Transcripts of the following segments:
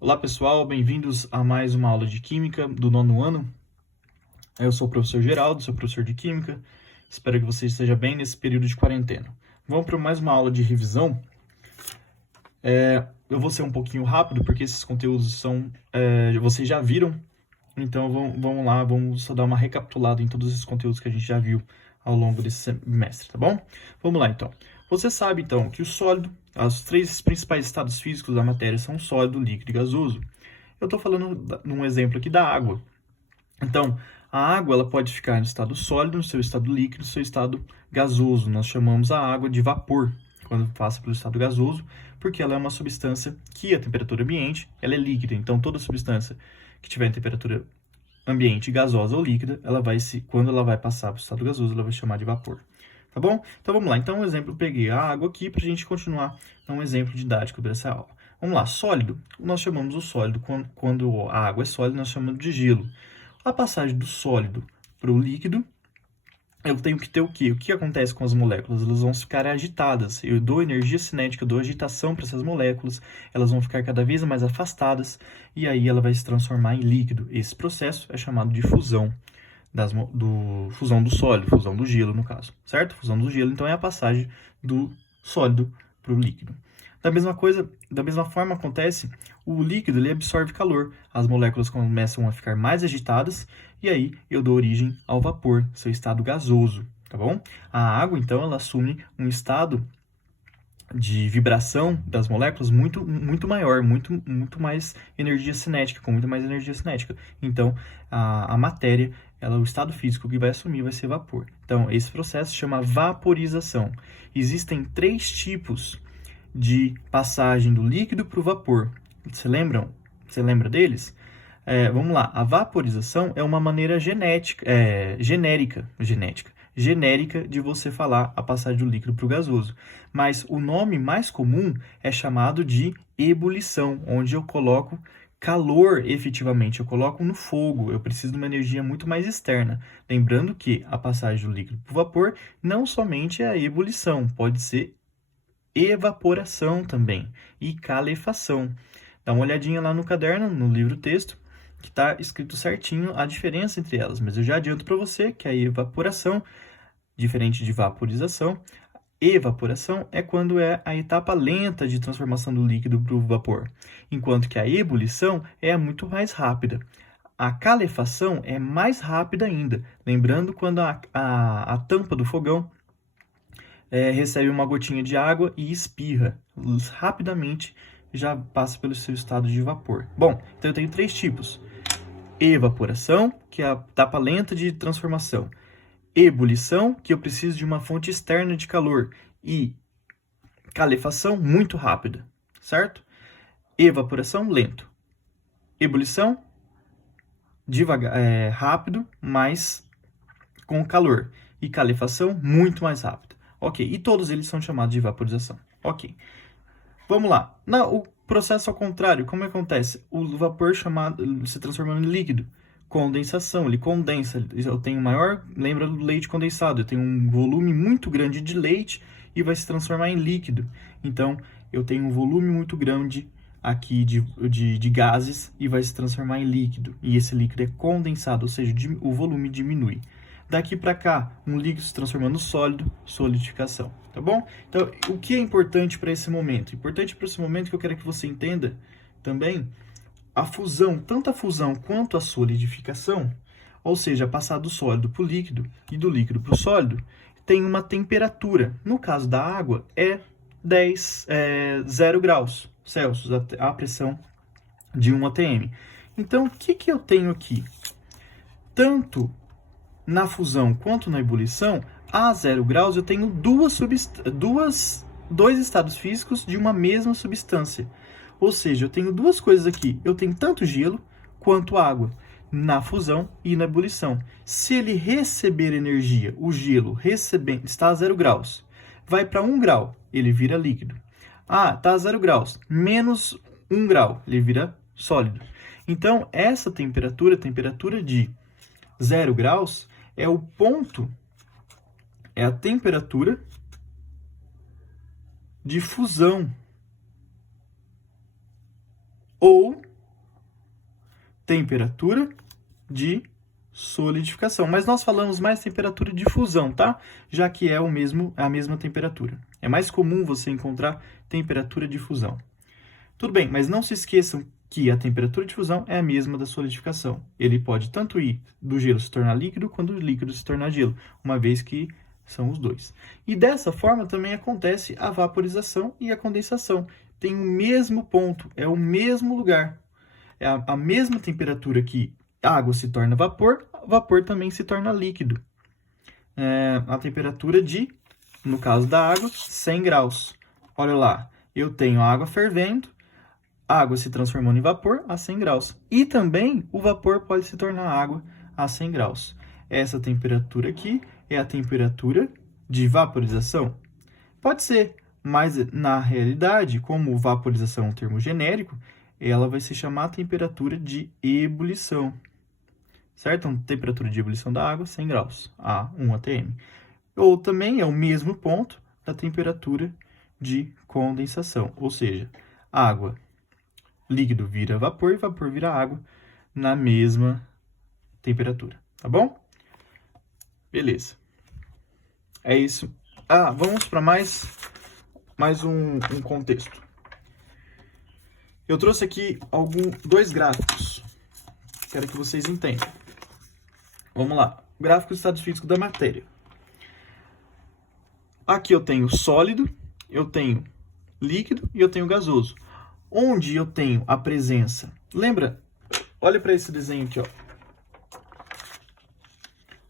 Olá pessoal, bem-vindos a mais uma aula de Química do nono ano. Eu sou o professor Geraldo, sou professor de Química. Espero que você esteja bem nesse período de quarentena. Vamos para mais uma aula de revisão. Eu vou ser um pouquinho rápido, porque esses conteúdos vocês já viram. Então vamos lá, vamos só dar uma recapitulada em todos esses conteúdos que a gente já viu ao longo desse semestre, tá bom? Vamos lá então. Você sabe então que o sólido, os três principais estados físicos da matéria são sólido, líquido e gasoso. Eu estou falando num exemplo aqui da água. Então, a água ela pode ficar no estado sólido, no seu estado líquido, no seu estado gasoso. Nós chamamos a água de vapor quando passa pelo estado gasoso, porque ela é uma substância que a temperatura ambiente ela é líquida. Então, toda substância que tiver em temperatura ambiente gasosa ou líquida, quando ela vai passar para o estado gasoso, ela vai chamar de vapor. Tá bom? Então vamos lá. Então, um exemplo, eu peguei a água aqui para a gente continuar um exemplo didático dessa aula. Vamos lá, sólido. Nós chamamos o sólido, quando a água é sólida, nós chamamos de gelo. A passagem do sólido para o líquido, eu tenho que ter o quê? O que acontece com as moléculas? Elas vão ficar agitadas. Eu dou energia cinética, eu dou agitação para essas moléculas, elas vão ficar cada vez mais afastadas, e aí ela vai se transformar em líquido. Esse processo é chamado de fusão. Fusão do sólido, fusão do gelo, no caso, certo? Fusão do gelo, então, é a passagem do sólido para o líquido. Da mesma forma acontece, o líquido ele absorve calor, as moléculas começam a ficar mais agitadas, e aí eu dou origem ao vapor, seu estado gasoso, tá bom? A água, então, ela assume um estado de vibração das moléculas muito maior, muito mais energia cinética, com muito mais energia cinética. Então, a matéria, o estado físico que vai assumir vai ser vapor. Então, esse processo se chama vaporização. Existem 3 tipos de passagem do líquido para o vapor. Você lembra deles? Vamos lá. A vaporização é uma maneira genérica de você falar a passagem do líquido para o gasoso. Mas o nome mais comum é chamado de ebulição, onde eu coloco calor efetivamente, eu coloco no fogo, eu preciso de uma energia muito mais externa. Lembrando que a passagem do líquido para o vapor não somente é a ebulição, pode ser evaporação também e calefação. Dá uma olhadinha lá no caderno, no livro-texto, que está escrito certinho a diferença entre elas. Mas eu já adianto para você que a evaporação, diferente de vaporização, evaporação é quando é a etapa lenta de transformação do líquido para o vapor, enquanto que a ebulição é muito mais rápida. A calefação é mais rápida ainda, lembrando quando a tampa do fogão recebe uma gotinha de água e espirra. Rapidamente já passa pelo seu estado de vapor. Bom, então eu tenho 3 tipos. Evaporação, que é a etapa lenta de transformação. Ebulição, que eu preciso de uma fonte externa de calor. E calefação, muito rápida, certo? Evaporação, lento. Ebulição, rápido, mas com calor. E calefação, muito mais rápida. Ok, e todos eles são chamados de vaporização. Ok, vamos lá. O processo ao contrário, como acontece? O vapor se transformando em líquido. Condensação, ele condensa. Eu tenho lembra do leite condensado, eu tenho um volume muito grande de leite e vai se transformar em líquido. Então, eu tenho um volume muito grande aqui de gases e vai se transformar em líquido. E esse líquido é condensado, ou seja, o volume diminui. Daqui para cá, um líquido se transformando em sólido, solidificação, tá bom? Então, o que é importante para esse momento? Importante para esse momento que eu quero que você entenda também a fusão, tanto a fusão quanto a solidificação, ou seja, passar do sólido para o líquido e do líquido para o sólido, tem uma temperatura. No caso da água, é 0 graus Celsius, a pressão de 1 atm. Então, o que eu tenho aqui? Tanto na fusão quanto na ebulição, a 0 graus eu tenho dois estados físicos de uma mesma substância. Ou seja, eu tenho 2 coisas aqui. Eu tenho tanto gelo quanto água na fusão e na ebulição. Se ele receber energia, o gelo está a 0 graus, vai para 1 grau, ele vira líquido. Está a 0 graus, menos 1 grau, ele vira sólido. Então, essa temperatura, a temperatura de 0 graus, é a temperatura de fusão ou temperatura de solidificação. Mas nós falamos mais temperatura de fusão, tá? Já que é a mesma temperatura. É mais comum você encontrar temperatura de fusão. Tudo bem, mas não se esqueçam que a temperatura de fusão é a mesma da solidificação. Ele pode tanto ir do gelo se tornar líquido, quanto do líquido se tornar gelo, uma vez que são os dois. E dessa forma também acontece a vaporização e a condensação. Tem o mesmo ponto, é o mesmo lugar. É a mesma temperatura que a água se torna vapor, vapor também se torna líquido. A temperatura de, no caso da água, 100 graus. Olha lá, eu tenho a água fervendo, a água se transformando em vapor a 100 graus. E também o vapor pode se tornar água a 100 graus. Essa temperatura aqui é a temperatura de vaporização? Pode ser, mas na realidade, como vaporização é um termo genérico, ela vai se chamar temperatura de ebulição. Certo? Então, temperatura de ebulição da água, 100 graus, a 1 atm. Ou também é o mesmo ponto da temperatura de condensação, ou seja, água, líquido vira vapor e vapor vira água na mesma temperatura, tá bom? Beleza. É isso. Vamos para mais um contexto. Eu trouxe aqui dois gráficos. Quero que vocês entendam. Vamos lá. Gráfico do estado físico da matéria. Aqui eu tenho sólido, eu tenho líquido e eu tenho gasoso. Onde eu tenho a presença... Lembra? Olha para esse desenho aqui, ó.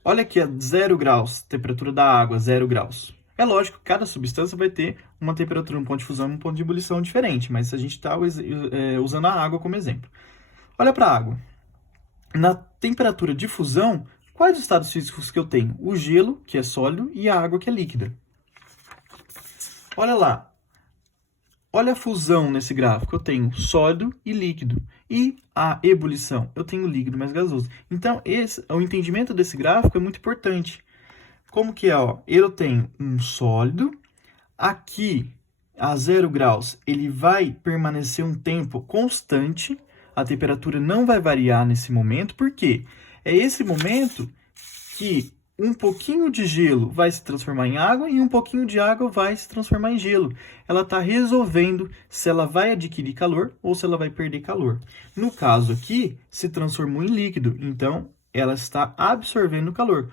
Olha aqui, a 0 graus, temperatura da água, 0 graus. É lógico que cada substância vai ter uma temperatura, um ponto de fusão e um ponto de ebulição diferente, mas a gente está usando a água como exemplo. Olha para a água. Na temperatura de fusão, quais os estados físicos que eu tenho? O gelo, que é sólido, e a água, que é líquida. Olha lá. Olha a fusão nesse gráfico. Eu tenho sólido e líquido. E a ebulição? Eu tenho líquido mais gasoso. Então, o entendimento desse gráfico é muito importante. Como que é? Ó? Eu tenho um sólido. Aqui, a 0 graus, ele vai permanecer um tempo constante. A temperatura não vai variar nesse momento. Por quê? É esse momento que um pouquinho de gelo vai se transformar em água e um pouquinho de água vai se transformar em gelo. Ela está resolvendo se ela vai adquirir calor ou se ela vai perder calor. No caso aqui, se transformou em líquido, então ela está absorvendo calor.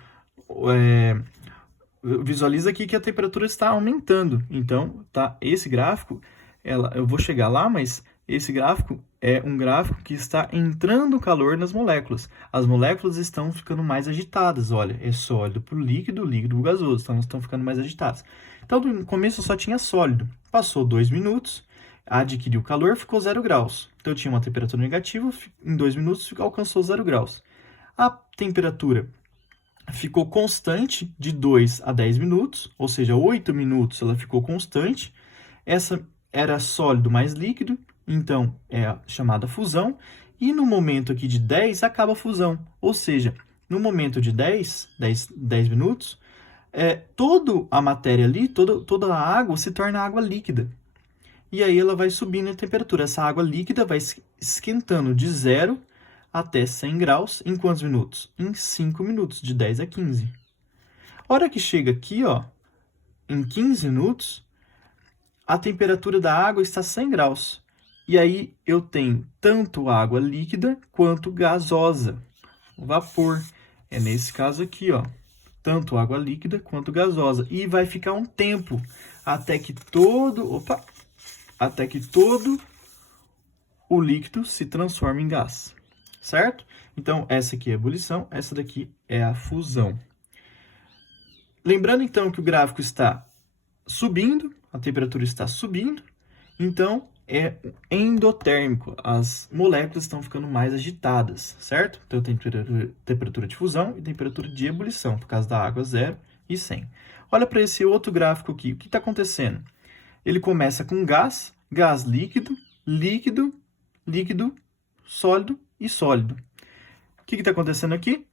Visualiza aqui que a temperatura está aumentando. Então, esse gráfico, eu vou chegar lá, mas esse gráfico é um gráfico que está entrando calor nas moléculas. As moléculas estão ficando mais agitadas. Olha, é sólido para o líquido, líquido para o gasoso. Então, elas estão ficando mais agitadas. Então, no começo só tinha sólido. Passou 2 minutos, adquiriu calor, ficou 0 graus. Então, eu tinha uma temperatura negativa, em 2 minutos alcançou 0 graus. A temperatura ficou constante de 2 a 10 minutos, ou seja, 8 minutos ela ficou constante. Essa era sólido mais líquido, então é a chamada fusão. E no momento aqui de 10 acaba a fusão, ou seja, no momento de 10 minutos, toda a matéria ali, toda a água se torna água líquida. E aí ela vai subindo a temperatura. Essa água líquida vai esquentando de 0 até 100 graus em quantos minutos? Em 5 minutos, de 10 a 15. A hora que chega aqui, ó, em 15 minutos, a temperatura da água está 100 graus. E aí eu tenho tanto água líquida quanto gasosa, o vapor. É nesse caso aqui, ó, tanto água líquida quanto gasosa. E vai ficar um tempo até que todo o líquido se transforme em gás. Certo? Então, essa aqui é a ebulição, essa daqui é a fusão. Lembrando, então, que o gráfico está subindo, a temperatura está subindo, então é endotérmico, as moléculas estão ficando mais agitadas, certo? Então, tem temperatura de fusão e temperatura de ebulição, por causa da água 0 e 100. Olha para esse outro gráfico aqui, o que está acontecendo? Ele começa com gás, gás líquido, líquido, líquido, sólido e sólido. O que está acontecendo aqui?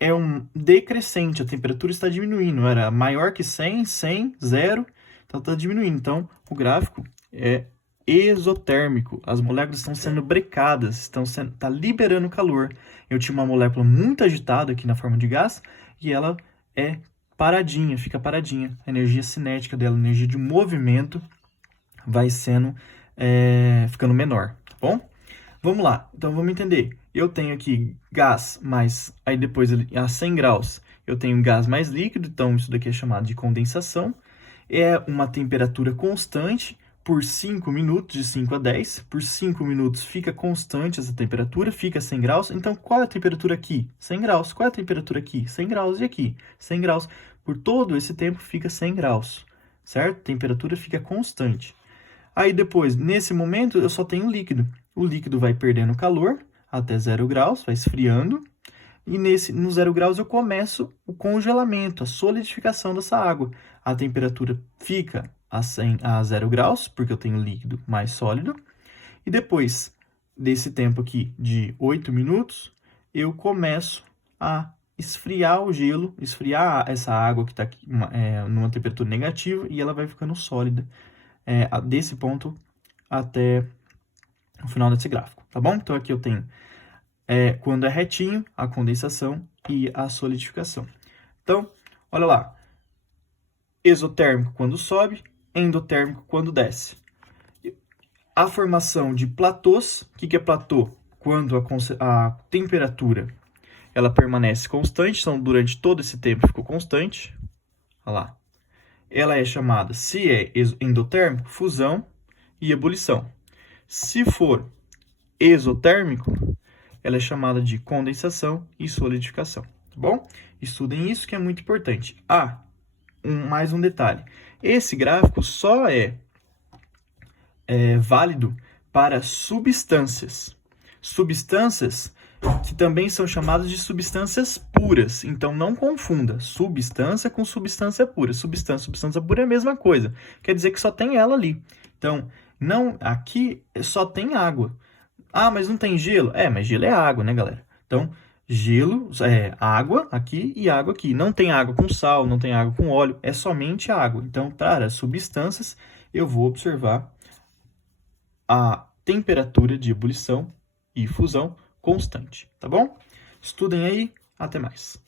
É um decrescente, a temperatura está diminuindo. Era maior que 100, 100, 0, então está diminuindo. Então, o gráfico é exotérmico. As moléculas estão sendo brecadas, tá liberando calor. Eu tinha uma molécula muito agitada aqui na forma de gás e ela é paradinha, fica paradinha. A energia cinética dela, a energia de movimento, vai sendo, ficando menor, tá bom? Vamos lá, então vamos entender. Eu tenho aqui gás mais, aí depois a 100 graus, eu tenho gás mais líquido, então isso daqui é chamado de condensação. É uma temperatura constante por 5 minutos, de 5 a 10. Por 5 minutos fica constante essa temperatura, fica 100 graus. Então, qual é a temperatura aqui? 100 graus. Qual é a temperatura aqui? 100 graus. E aqui? 100 graus. Por todo esse tempo fica 100 graus, certo? A temperatura fica constante. Aí depois, nesse momento, eu só tenho líquido. O líquido vai perdendo calor até 0 graus, vai esfriando. E no 0 graus eu começo o congelamento, a solidificação dessa água. A temperatura fica a 0 graus, porque eu tenho líquido mais sólido. E depois desse tempo aqui de 8 minutos, eu começo a esfriar o gelo, esfriar essa água que está aqui numa temperatura negativa e ela vai ficando sólida desse ponto até o final desse gráfico, tá bom? Então aqui eu tenho quando é retinho, a condensação e a solidificação. Então, olha lá. Exotérmico quando sobe, endotérmico quando desce. A formação de platôs, o que é platô? Quando a temperatura ela permanece constante, então durante todo esse tempo ficou constante. Olha lá. Ela é chamada, se é endotérmico, fusão e ebulição. Se for exotérmico, ela é chamada de condensação e solidificação, tá bom? Estudem isso que é muito importante. Mais um detalhe. Esse gráfico só é válido para substâncias. Substâncias que também são chamadas de substâncias puras. Então, não confunda substância com substância pura. Substância pura é a mesma coisa. Quer dizer que só tem ela ali. Então, aqui só tem água. Mas não tem gelo? Mas gelo é água, né, galera? Então, gelo é água aqui e água aqui. Não tem água com sal, não tem água com óleo, é somente água. Então, para as substâncias, eu vou observar a temperatura de ebulição e fusão constante, tá bom? Estudem aí, até mais.